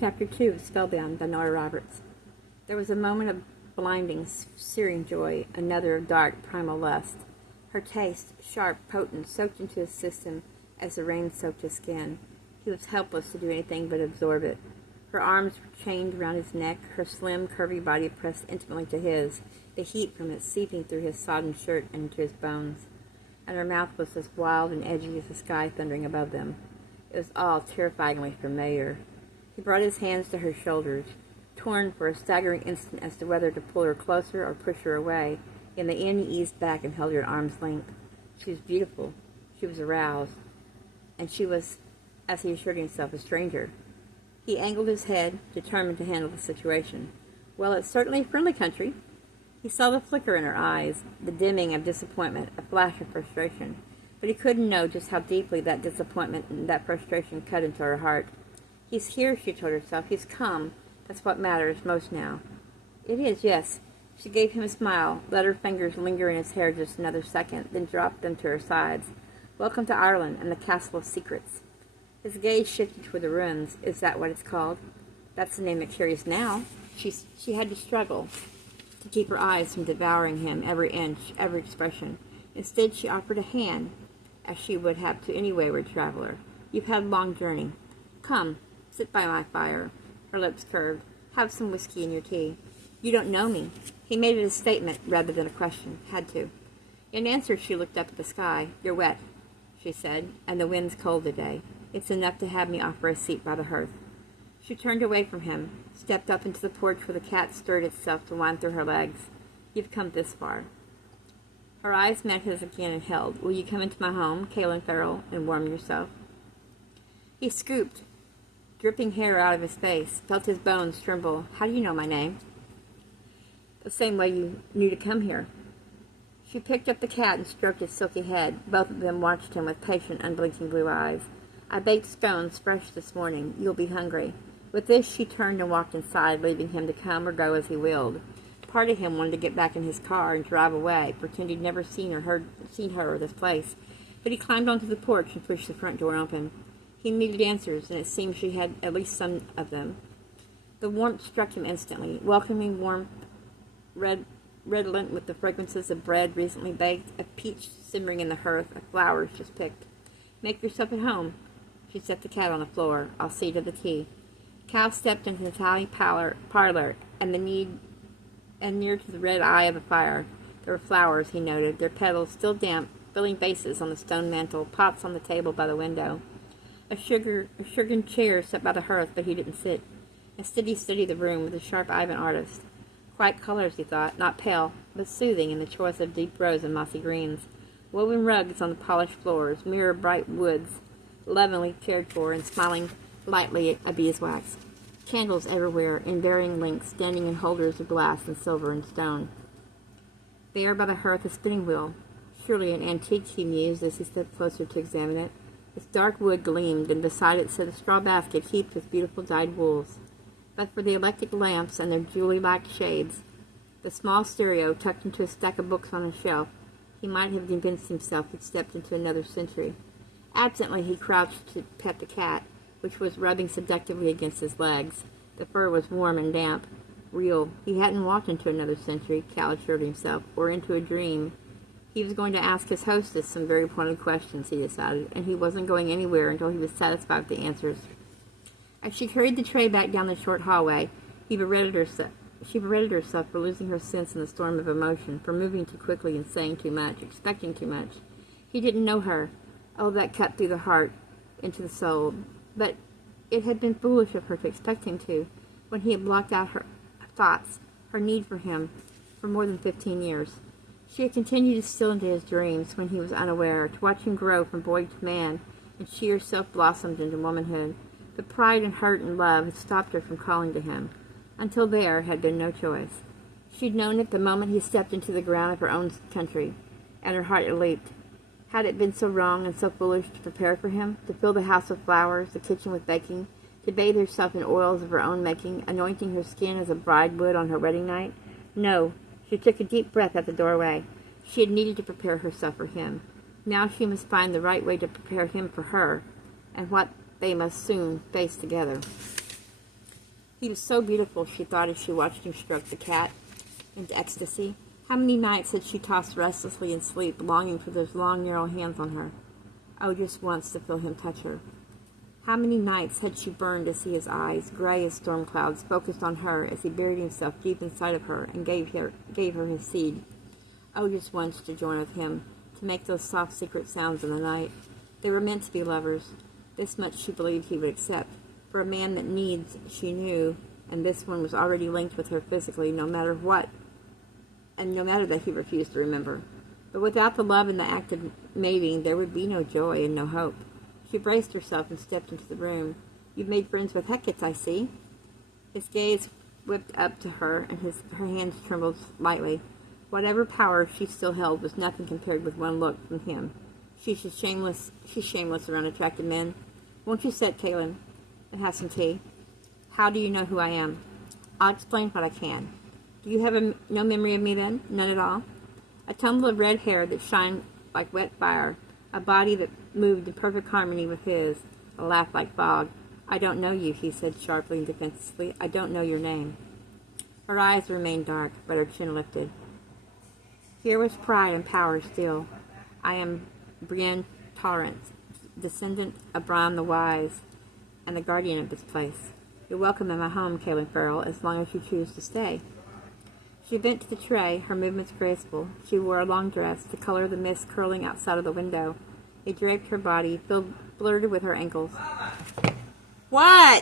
Chapter 2 of Spellbound by Nora Roberts. There was a moment of blinding, searing joy, another of dark, primal lust. Her taste, sharp, potent, soaked into his system as the rain soaked his skin. He was helpless to do anything but absorb it. Her arms were chained around his neck, her slim, curvy body pressed intimately to his, the heat from it seeping through his sodden shirt and into his bones. And her mouth was as wild and edgy as the sky thundering above them. It was all terrifyingly familiar. He brought his hands to her shoulders, torn for a staggering instant as to whether to pull her closer or push her away. In the end, he eased back and held her at arm's length. She was beautiful. She was aroused. And she was, as he assured himself, a stranger. He angled his head, determined to handle the situation. Well, it's certainly a friendly country. He saw the flicker in her eyes, the dimming of disappointment, a flash of frustration. But he couldn't know just how deeply that disappointment and that frustration cut into her heart. He's here, she told herself. He's come. That's what matters most now. It is, yes. She gave him a smile, let her fingers linger in his hair just another second, then dropped them to her sides. Welcome to Ireland and the Castle of Secrets. His gaze shifted toward the ruins. Is that what it's called? That's the name it carries now. She had to struggle to keep her eyes from devouring him, every inch, every expression. Instead, she offered a hand, as she would have to any wayward traveler. You've had a long journey. Come. Sit by my fire. Her lips curved. Have some whiskey in your tea. You don't know me. He made it a statement rather than a question. Had to. In answer, she looked up at the sky. You're wet, she said, and the wind's cold today. It's enough to have me offer a seat by the hearth. She turned away from him, stepped up into the porch where the cat stirred itself to wind through her legs. You've come this far. Her eyes met his again and held. Will you come into my home, Caelan Farrell, and warm yourself? He scooped dripping hair out of his face, felt his bones tremble. How do you know my name? The same way you knew to come here. She picked up the cat and stroked its silky head. Both of them watched him with patient, unblinking blue eyes. I baked scones fresh this morning. You'll be hungry. With this, she turned and walked inside, leaving him to come or go as he willed. Part of him wanted to get back in his car and drive away, pretend he'd never seen her or this place. But he climbed onto the porch and pushed the front door open. He needed answers, and it seemed she had at least some of them. The warmth struck him instantly, welcoming warmth, redolent with the fragrances of bread recently baked, a peach simmering in the hearth, of flowers just picked. Make yourself at home. She set the cat on the floor. I'll see to the tea. Cal stepped into the tiny parlor, and near to the red eye of the fire. There were flowers, he noted, their petals still damp, filling vases on the stone mantel, pots on the table by the window. A sugared chair set by the hearth, but he didn't sit. Instead, he studied the room with the sharp eye of an artist. Quiet colors, he thought, not pale, but soothing in the choice of deep rose and mossy greens. Woven rugs on the polished floors, mirror bright woods, lovingly cared for and smiling lightly at beeswax. Candles everywhere, in varying lengths, standing in holders of glass and silver and stone. There by the hearth, a spinning wheel. Surely an antique, he mused as he stepped closer to examine it. Its dark wood gleamed, and beside it sat a straw basket heaped with beautiful dyed wools. But for the electric lamps and their jewelry-like shades, the small stereo tucked into a stack of books on a shelf, he might have convinced himself he'd stepped into another century. Absently, he crouched to pet the cat, which was rubbing seductively against his legs. The fur was warm and damp. Real. He hadn't walked into another century, Cal assured himself, or into a dream. He was going to ask his hostess some very pointed questions, he decided, and he wasn't going anywhere until he was satisfied with the answers. As she carried the tray back down the short hallway, she berated herself for losing her sense in the storm of emotion, for moving too quickly and saying too much, expecting too much. He didn't know her. Oh, that cut through the heart, into the soul. But it had been foolish of her to expect him to, when he had blocked out her thoughts, her need for him, for more than 15 years. She had continued to steal into his dreams when he was unaware, to watch him grow from boy to man, and she herself blossomed into womanhood. But pride and hurt and love had stopped her from calling to him. Until there had been no choice. She'd known it the moment he stepped into the ground of her own country, and her heart had leaped. Had it been so wrong and so foolish to prepare for him, to fill the house with flowers, the kitchen with baking, to bathe herself in oils of her own making, anointing her skin as a bride would on her wedding night? No. She took a deep breath at the doorway. She had needed to prepare herself for him. Now she must find the right way to prepare him for her, and what they must soon face together. He was so beautiful, she thought as she watched him stroke the cat into ecstasy. How many nights had she tossed restlessly in sleep, longing for those long, narrow hands on her? Oh, just once to feel him touch her. How many nights had she burned to see his eyes, gray as storm clouds, focused on her as he buried himself deep inside of her and gave her his seed. Oh, just once to join with him, to make those soft, secret sounds in the night. They were meant to be lovers. This much she believed he would accept. For a man that needs, she knew, and this one was already linked with her physically, no matter what, and no matter that he refused to remember. But without the love and the act of mating, there would be no joy and no hope. She braced herself and stepped into the room. You've made friends with Hecate, I see. His gaze whipped up to her, and her hands trembled lightly. Whatever power she still held was nothing compared with one look from him. She's shameless around attractive men. Won't you sit, Caitlin, and have some tea? How do you know who I am? I'll explain what I can. Do you have no memory of me then? None at all? A tumble of red hair that shined like wet fire, a body that moved in perfect harmony with his, a laugh like fog. I don't know you, he said sharply and defensively. I don't know your name. Her eyes remained dark, but her chin lifted. Here was pride and power still. I am Brienne Torrance, descendant of Bran the Wise, and the guardian of this place. You're welcome in my home, Caitlin Farrell, as long as you choose to stay. She bent to the tray, her movements graceful. She wore a long dress, the color of the mist curling outside of the window. It draped her body, blurred with her ankles. What?